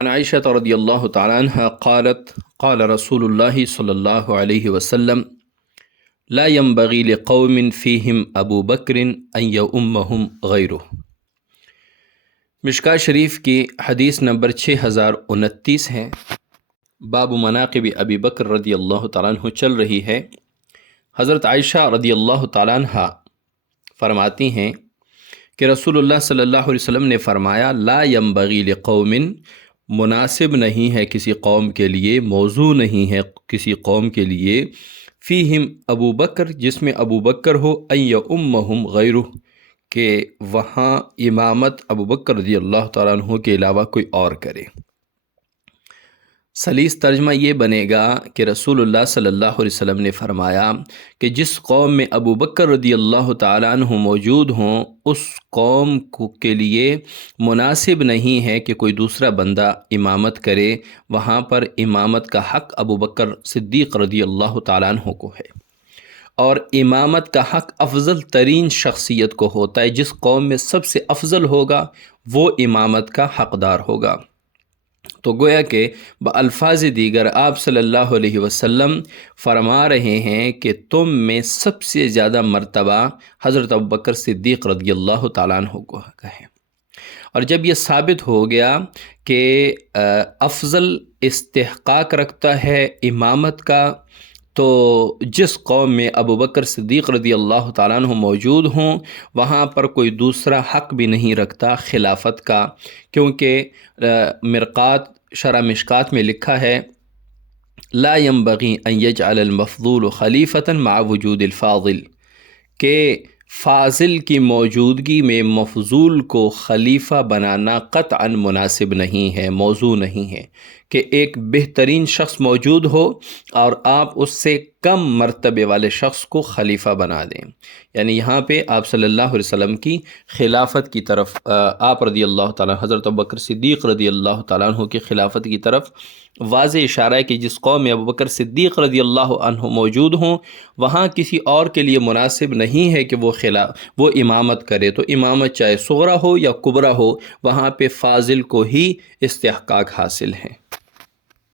عن عائشة رضي الله تعالى عنها قالت قال رسول الله صلى الله عليه وسلم لا ينبغي لقوم فيهم ابو بکر ان یؤمہم غیرہ۔ مشکاة شریف کی حدیث نمبر 6029 ہے۔ باب مناقب ابی بکر رضی اللہ تعالیٰ عنہ چل رہی ہے۔ حضرت عائشہ رضی اللہ تعالیٰ عنہ فرماتی ہیں کہ رسول اللہ صلی اللہ علیہ وسلم نے فرمایا لا ينبغی لقوم، مناسب نہیں ہے کسی قوم کے لیے، موضوع نہیں ہے کسی قوم کے لیے، فیہم ابو بکر، جس میں ابو بکر ہو، ان یؤمہم غیرہ، کہ وہاں امامت ابو بکر رضی اللہ تعالیٰ عنہ کے علاوہ کوئی اور کرے۔ سلیس ترجمہ یہ بنے گا کہ رسول اللہ صلی اللہ علیہ وسلم نے فرمایا کہ جس قوم میں ابو بکر رضی اللہ تعالیٰ عنہ موجود ہوں، اس قوم کے لیے مناسب نہیں ہے کہ کوئی دوسرا بندہ امامت کرے، وہاں پر امامت کا حق ابو بکر صدیق رضی اللہ تعالیٰ عنہ کو ہے، اور امامت کا حق افضل ترین شخصیت کو ہوتا ہے۔ جس قوم میں سب سے افضل ہوگا وہ امامت کا حقدار ہوگا۔ تو گویا کہ بالفاظ دیگر آپ صلی اللہ علیہ وسلم فرما رہے ہیں کہ تم میں سب سے زیادہ مرتبہ حضرت ابوبکر صدیق رضی اللہ تعالیٰ عنہ کو ہے۔ اور جب یہ ثابت ہو گیا کہ افضل استحقاق رکھتا ہے امامت کا، تو جس قوم میں ابوبکر صدیق رضی اللہ تعالیٰ عنہ موجود ہوں، وہاں پر کوئی دوسرا حق بھی نہیں رکھتا خلافت کا، کیونکہ مرقات شرح مشکات میں لکھا ہے لا ينبغی ان یجعل المفضول خلیفۃ مع وجود الفاضل، کہ فاضل کی موجودگی میں مفضول کو خلیفہ بنانا قطعاً مناسب نہیں ہے، موضوع نہیں ہے کہ ایک بہترین شخص موجود ہو اور آپ اس سے کم مرتبے والے شخص کو خلیفہ بنا دیں۔ یعنی یہاں پہ آپ صلی اللہ علیہ وسلم کی خلافت کی طرف، آپ رضی اللہ تعالیٰ حضرت ابوبکر صدیق رضی اللہ تعالیٰ عنہ کی خلافت کی طرف واضح اشارہ ہے کہ جس قوم میں ابوبکر صدیق رضی اللہ عنہ موجود ہوں، وہاں کسی اور کے لیے مناسب نہیں ہے کہ وہ امامت کرے۔ تو امامت چاہے صغرا ہو یا کبرا ہو، وہاں پہ فاضل کو ہی استحقاق حاصل ہے۔